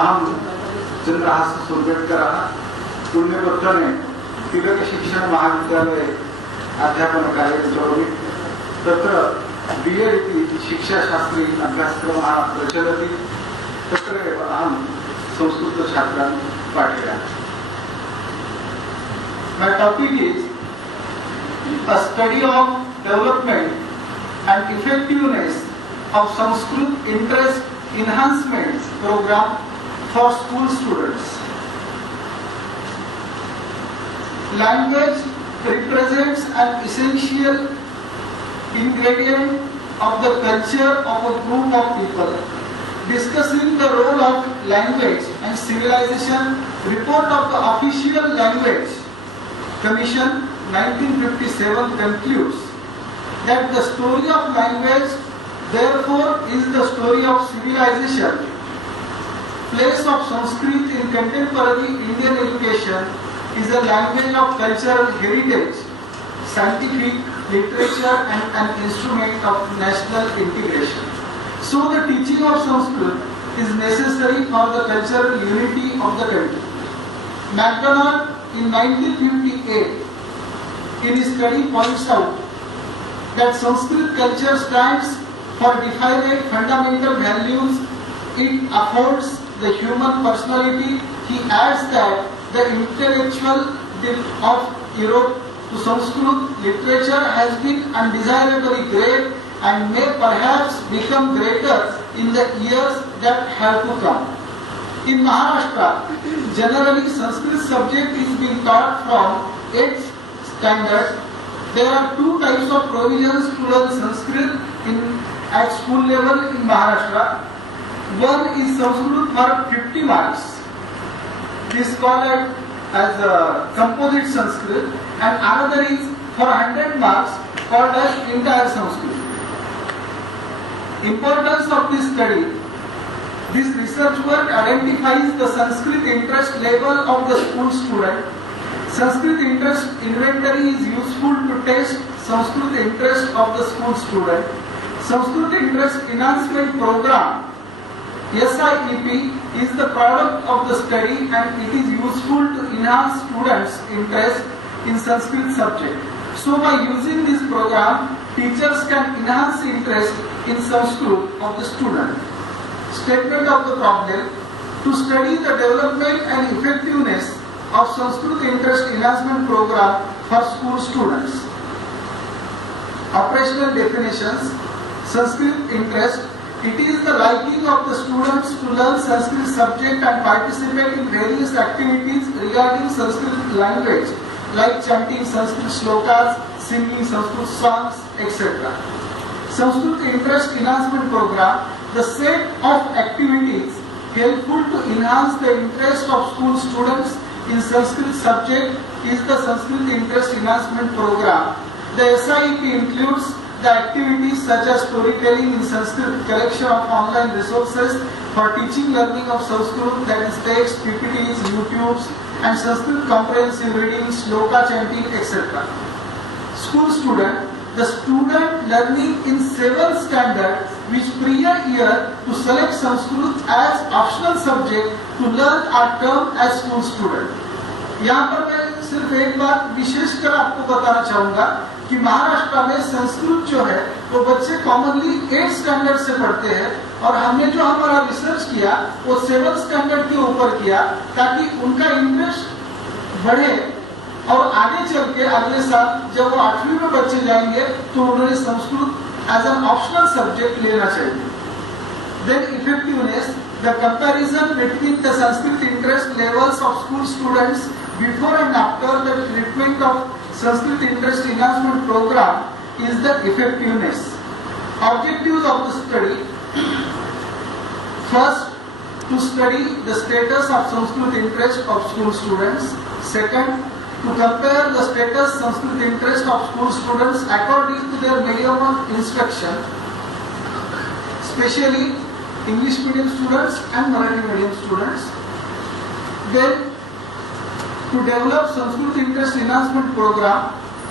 अहम चंद्रहास सोनपेठकर पुण्यपत्तने तिलक शिक्षण महाविद्यालय अध्यापन कार्य करोमि। तत्र B.Ed इति शिक्षाशास्त्री अभ्यासक्रमः प्रचलति। तत्र एव अहं संस्कृतछात्रान् पाठयामि। My topic is a study of development and effectiveness of Sanskrit interest enhancement program for school students. Language represents an essential ingredient of the culture of a group of people. Discussing the role of language and civilization, report of the Official Language Commission 1957 concludes that the story of language therefore is the story of civilization. Place of Sanskrit in contemporary Indian education is a language of cultural heritage, scientific literature and an instrument of national integration. So the teaching of Sanskrit is necessary for the cultural unity of the country. MacDonald in 1958 in his study points out that Sanskrit culture stands for definite fundamental values. It affords the human personality. He adds that the intellectual depth of Europe to Sanskrit literature has been undesirably great and may perhaps become greater in the years that have to come. In Maharashtra, generally Sanskrit subject is being taught from 8th standard. There are two types of provisions to learn Sanskrit at school level in Maharashtra. One is Sanskrit for 50 marks. This is called as composite Sanskrit, and another is for 100 marks called as entire Sanskrit. Importance of this study. This research work identifies the Sanskrit interest level of the school student. Sanskrit interest inventory is useful to test Sanskrit interest of the school student. Sanskrit interest enhancement program SIEP is the product of the study and it is useful to enhance students' interest in Sanskrit subject. So by using this program, teachers can enhance interest in Sanskrit of the student. Statement of the problem: to study the development and effectiveness of Sanskrit interest enhancement program for school students. Operational definitions. Sanskrit interest: it is the liking of the students to learn Sanskrit subject and participate in various activities regarding Sanskrit language, like chanting Sanskrit shlokas, singing Sanskrit songs, etc. Sanskrit interest enhancement program: the set of activities helpful to enhance the interest of school students in Sanskrit subject is the Sanskrit interest enhancement program. The SIEP includes the activities such as storytelling in Sanskrit, collection of online resources for teaching learning of Sanskrit, that is text, PPTs, YouTubes, and Sanskrit comprehensive reading, shloka chanting, etc. School student: the student learning in 7th standard which prior year to select Sanskrit as optional subject to learn are termed as school student. यहाँ पर मैं सिर्फ एक बात विशेषकर आपको बताना चाहूँगा कि महाराष्ट्र में संस्कृत जो है वो बच्चे कॉमनली 8th स्टैंडर्ड से पढ़ते हैं और हमने जो हमारा रिसर्च किया वो 7th स्टैंडर्ड के ऊपर किया ताकि उनका इंटरेस्ट बढ़े और आगे चल के अगले साल जब वो 8वीं में बच्चे जाएंगे तो उन्हें Sanskrit as an optional subject लेना चाहिए. Then effectiveness: the comparison between the Sanskrit interest levels of school students before and after the treatment of Sanskrit interest enhancement program is the effectiveness. Objectives of the study: first, to study the status of Sanskrit interest of school students. Second, to compare the status Sanskrit interest of school students according to their medium of instruction, especially English medium students and Marathi medium students. Then, to develop Sanskrit interest enhancement program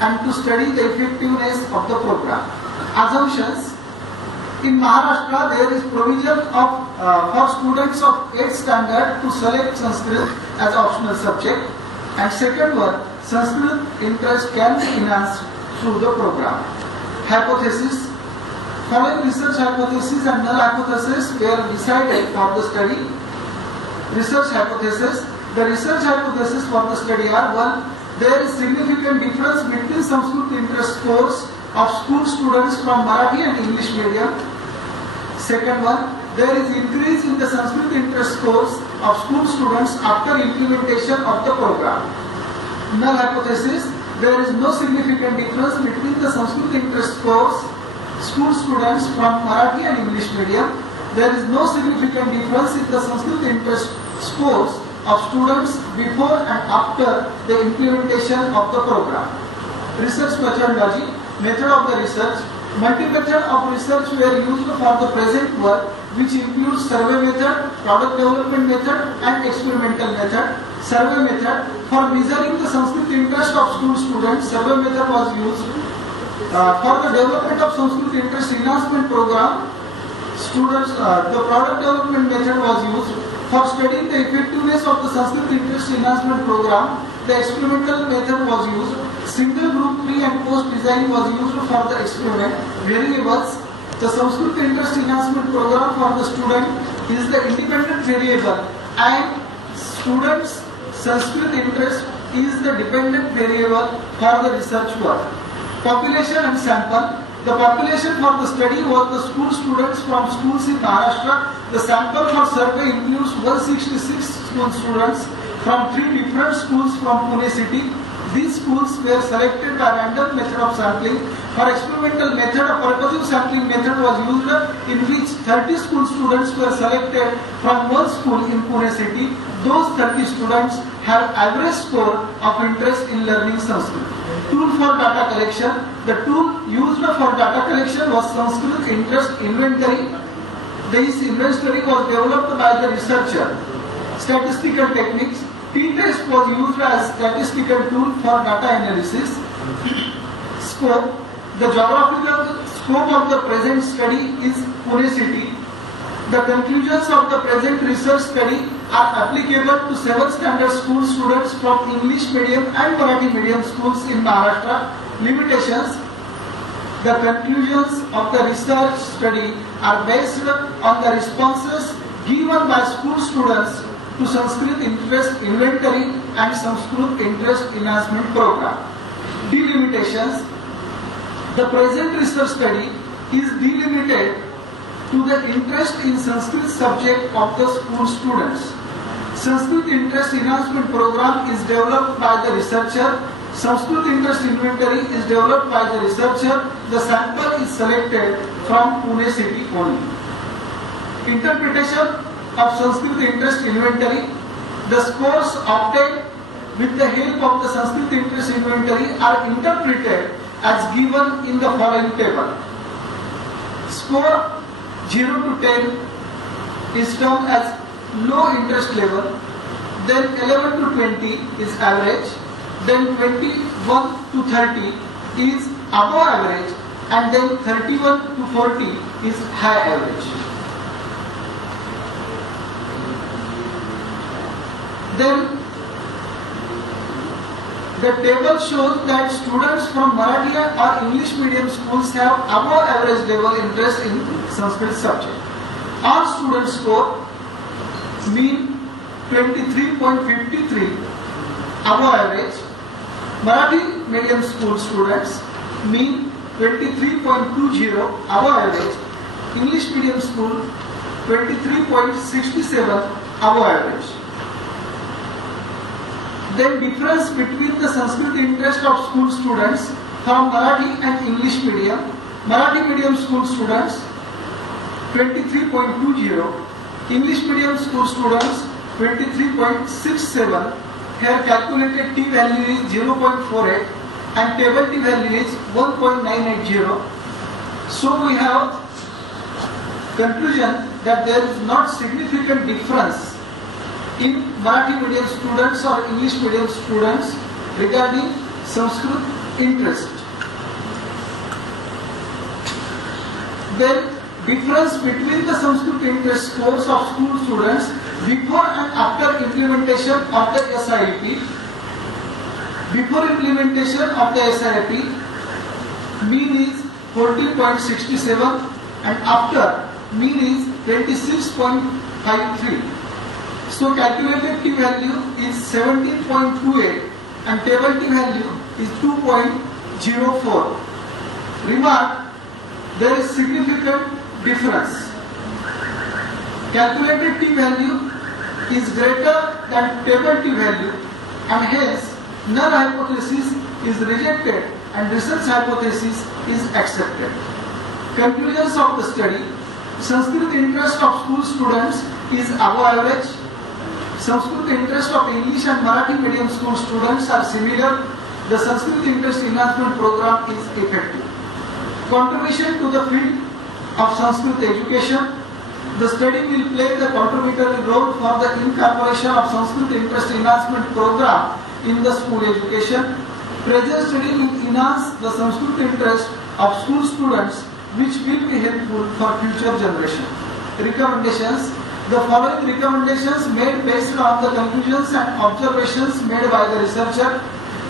and to study the effectiveness of the program. Assumptions: In Maharashtra, there is provision of for students of 8th standard to select Sanskrit as optional subject. And second one, Sanskrit interest can be enhanced through the program. Hypothesis. Following research hypothesis and null hypothesis were decided for the study. Research hypothesis. The research hypothesis for the study are: 1. There is significant difference between Sanskrit interest scores of school students from Marathi and English medium. Second one, there is increase in the Sanskrit interest scores of school students after implementation of the program. Null hypothesis, there is no significant difference between the Sanskrit interest scores school students from Marathi and English medium. There is no significant difference in the Sanskrit interest scores of students before and after the implementation of the program. Research methodology, method of the research. Multi-method of research were used for the present work, which includes survey method, product development method and experimental method. Survey method, for measuring the Sanskrit interest of school students, survey method was used. For the development of Sanskrit interest enhancement program, the product development method was used. For studying the effectiveness of the Sanskrit interest enhancement program, the experimental method was used. Single group pre and post design was used for the experiment. Variables, the Sanskrit interest enhancement program for the student is the independent variable and students' Sanskrit interest is the dependent variable for the research work. Population and sample. The population for the study was the school students from schools in Maharashtra. The sample for survey includes 166 school students from 3 different schools from Pune city. These schools were selected by random method of sampling. For experimental method, a purposive sampling method was used, in which 30 school students were selected from one school in Pune city. Those 30 students have average score of interest in learning Sanskrit. Tool for data collection. The tool used for data collection was Sanskrit interest inventory. This inventory was developed by the researcher. Statistical techniques. T-test was used as statistical tool for data analysis. Scope. The geographical scope of the present study is Pune city. The conclusions of the present research study are applicable to 7th standard school students from English medium and Marathi medium schools in Maharashtra. Limitations. The conclusions of the research study are based on the responses given by school students to Sanskrit interest inventory and Sanskrit interest enhancement program. Delimitations. The present research study is delimited to the interest in Sanskrit subject of the school students. Sanskrit interest enhancement program is developed by the researcher. Sanskrit interest inventory is developed by the researcher. The sample is selected from Pune city only. Interpretation of Sanskrit interest inventory. The scores obtained with the help of the Sanskrit interest inventory are interpreted as given in the following table. Score 0 to 10 is termed as low interest level, then 11 to 20 is average, then 21 to 30 is above average, and then 31 to 40 is high average. Then the table shows that students from Marathi or English medium schools have above average level interest in Sanskrit subject. Our student score mean 23.53 above average. Marathi medium school students mean 23.20 above average. English medium school 23.67 above average. Then difference between the Sanskrit interest of school students from Marathi and English medium. Marathi medium school students 23.20, English medium school students 23.67. Here calculated T value is 0.48 and table T value is 1.980. So we have conclusion that there is not significant difference in Marathi medium students or English medium students regarding Sanskrit interest. Then Difference between the Sanskrit interest scores of school students before and after implementation of the SIEP. Before implementation of the SIEP, mean is 14.67 and after mean is 26.53. So calculated T value is 17.28 and table T value is 2.04. Remark, there is significant difference. Calculated T value is greater than table T value and hence null hypothesis is rejected and research hypothesis is accepted. Conclusions of the study: Sanskrit interest of school students is above average. Sanskrit interest of English and Marathi medium school students are similar. The Sanskrit interest enhancement program is effective. Contribution to the field of Sanskrit education. The study will play the contributory role for the incorporation of Sanskrit interest enhancement program in the school education. Present study will enhance the Sanskrit interest of school students, which will be helpful for future generation. Recommendations. The following recommendations made based on the conclusions and observations made by the researcher.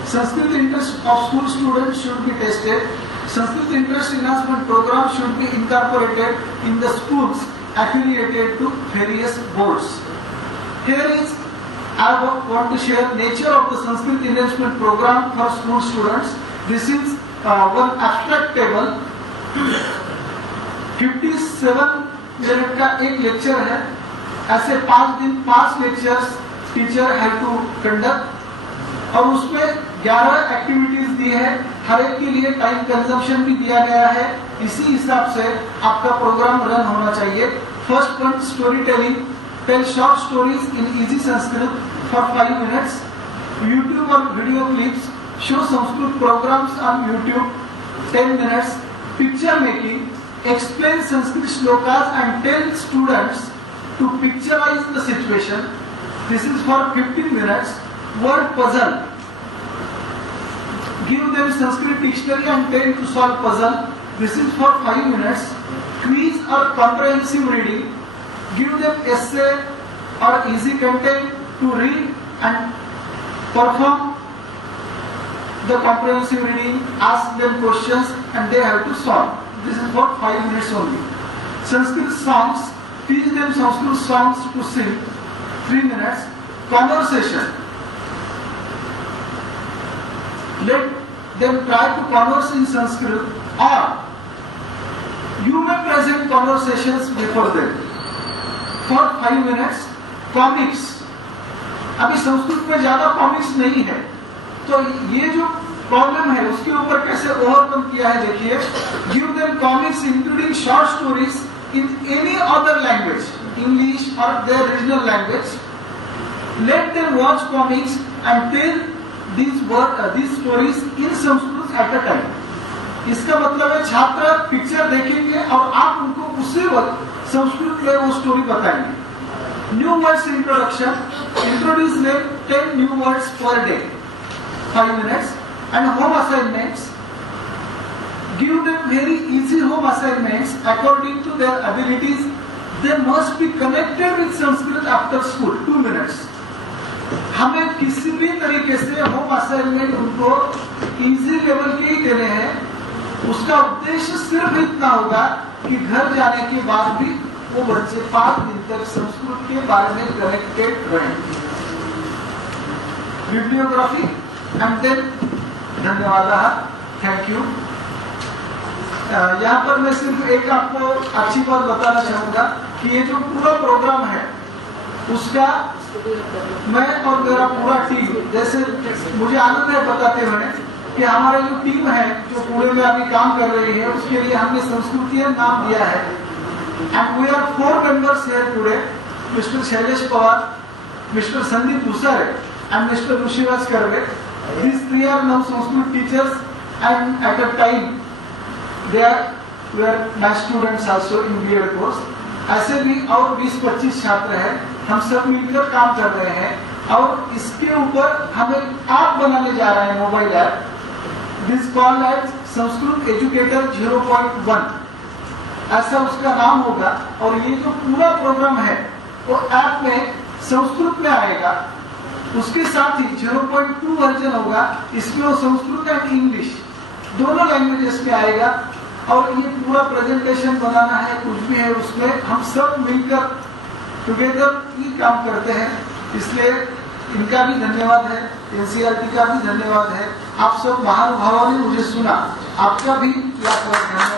Sanskrit interest of school students should be tested. Sanskrit interest enhancement program should be incorporated in the schools affiliated to various boards. Here is I want to share nature of the Sanskrit enhancement program for school students. This is one abstract table. 57 minute का एक lecture है. ऐसे 5 दिन 5 lectures teacher have to conduct और उसमें 11 activities दी है. हर एक के लिए टाइम कंजम्पशन भी दिया गया है. इसी हिसाब से आपका प्रोग्राम रन होना चाहिए. First one story telling. Tell short stories in easy Sanskrit for 5 minutes. YouTube or video clips. Show Sanskrit programs on YouTube 10 minutes. Picture making. Explain Sanskrit shlokas and tell students to picturize the situation. This is for 15 minutes. Word puzzle. Give them Sanskrit dictionary and tell to solve puzzle. This is for 5 minutes. Quiz or comprehensive reading. Give them essay or easy content to read and perform the comprehensive reading. Ask them questions and they have to solve. This is for 5 minutes only. Sanskrit songs. Teach them Sanskrit songs to sing. 3 minutes. Conversation. Let them try to converse in Sanskrit or you may present conversations before them. For 5 minutes. Comics. अभी संस्कृत में ज्यादा comics नहीं है तो ये जो problem है उसके ऊपर कैसे ओवरकम किया है देखिए. Give them comics including short stories in any other language, English और their regional language. Let them watch comics and tell these stories in Sanskrit at a time. इसका मतलब है छात्र पिक्चर देखेंगे और आप उनको उसी वक्त संस्कृत में वो स्टोरी बताएंगे. New words introduction. Introduce them 10 new words per day. 5 minutes. And home assignments. Give them very easy home assignments according to their abilities. They must be connected with Sanskrit after school. 2 minutes. हमें किसी भी तरीके से home assignment उनको easy level के ही देने हैं. उसका उद्देश्य सिर्फ इतना होगा कि घर जाने के बाद भी वो बच्चे 5 दिन तक संस्कृत के बारे में कनेक्टेड रहें. बिब्लियोग्राफी एंड देन धन्यवाद. Thank you. यहाँ पर मैं सिर्फ एक आपको अच्छी बात बताना चाहूंगा कि ये जो पूरा प्रोग्राम है उसका मैं और मेरा पूरा टीम, जैसे मुझे आनंद है बताते हुए कि हमारा जो टीम है जो पुणे में अभी काम कर रही है उसके लिए हमने संस्कृतीय नाम दिया है. And we are 4 members here today. Mr. Shailesh Pawar, Mr. Sandeep Usare and Mr. Rushiraj Karve. These 3 are now Sanskrit teachers and at a time they were my students also in B.Ed course. ऐसे भी और 20-25 छात्र हैं. हम सब मिलकर काम कर रहे हैं और इसके ऊपर हम एक ऐप बनाने जा रहे हैं, mobile app. This called as Sanskrit Educator 0.1. ऐसा उसका नाम होगा। और ये जो पूरा प्रोग्राम है वो ऐप में संस्कृत में आएगा। उसके साथ ही 0.2 वर्जन होगा, इसमें वो संस्कृत एंड इंग्लिश दोनों लैंग्वेजेस में आएगा। और ये पूरा प्रेजेंटेशन बनाना है, कुछ भी है उसमें हम सब मिलकर टुगेदर ही काम करते हैं। इसलिए इनका भी धन्यवाद है, एनसीईआरटी का भी धन्यवाद है। आप सब महानुभावों ने मुझे सुना, आपका भी लाख लाख धन्यवाद।